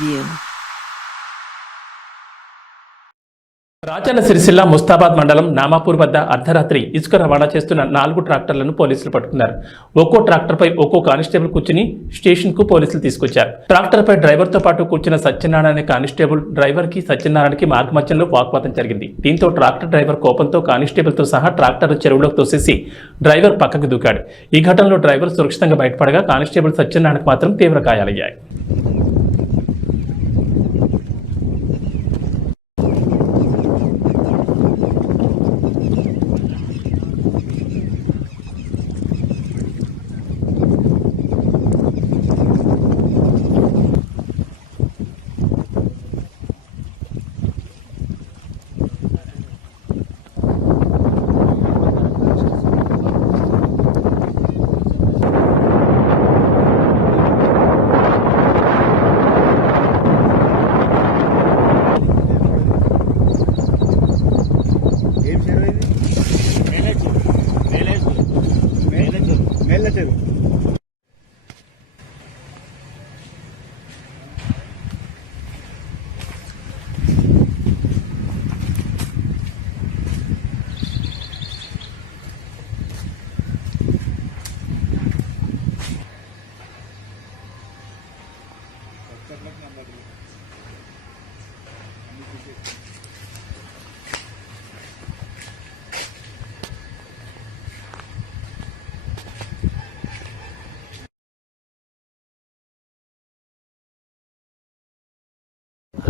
interview. Rachanna Sircilla Mustabad మండలం నామాపూర్ వద్ద అర్ధరాత్రి ఇసుక రవాణా చేస్తున్న నాలుగు ట్రాక్టర్లను పోలీసులు పట్టుకున్నారు. ఒక్కో ట్రాక్టర్పై ఒక్కో కానిస్టేబుల్ కూర్చుని స్టేషన్కు పోలీసులు తీసుకొచ్చారు. ట్రాక్టర్పై డ్రైవర్తో పాటు కూర్చున్న సత్యనారాయణ అనే కానిస్టేబుల్ డ్రైవర్కి సత్యనారాయణకి మార్గమధ్యంలో వాగ్వాదం జరిగింది. దీంతో ట్రాక్టర్ డ్రైవర్ కోపంతో కానిస్టేబుల్తో సహా ట్రాక్టర్ చెరువులోకి తోసేసి డ్రైవర్ పక్కకు దూకాడు. ఈ ఘటనలో డ్రైవర్ సురక్షితంగా బయటపడగా కానిస్టేబుల్ సత్యనారాయణకు మాత్రం తీవ్ర గాయాలయ్యాయి.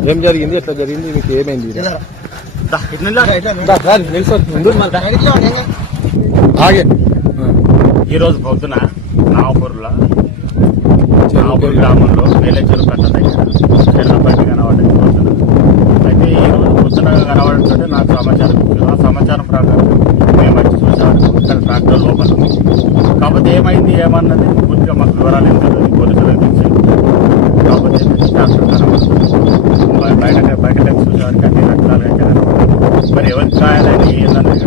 ఏం జరిగింది ఎట్లా జరిగింది మీకు ఏమైంది ఇలా దా, రా, నిల్చో. ముందు మరి. ఆగే ఈ రోజు పొద్దున నాగపూర్లో చెరువు నాగపూర్ గ్రామంలో మేలేచెరు కట్ట దగ్గర చిన్న బండి కనబడింది పొద్దున కనబడంతో నాకు సమాచారం ఇచ్చారు. ఆ సమాచారం ప్రకారం మేము వచ్చి చూసాము. ఇక్కడ ట్రాక్టర్ లోపల ఉంది. కాకపోతే ఏమైంది? ఏమన్నది పూర్తిగా మాకు వివరాలు ఏం తెలియదు పోలీసులు తెచ్చారు కాకపోతే ట్రాక్టర్ కనబడుతుంది బయ- బయట బయట చూసేవారికి అన్ని రకాలుగా కనబడుతుంది మరి ఎవరికి కాయాలని ఏందన్నది?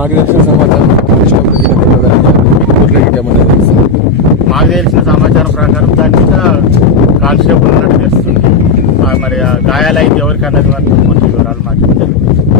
అంటే సమాచారం కృష్ణపూర్ మాకు తెలిసిన సమాచారం ప్రకారం దాని మీద కానిస్టేబుల్ ఉన్నట్టు తెలుస్తుంది. మరి గాయాలైతే గాయాలైంది ఎవరికి అన్నది వరకు వివరాలు మాకు తెలియదు.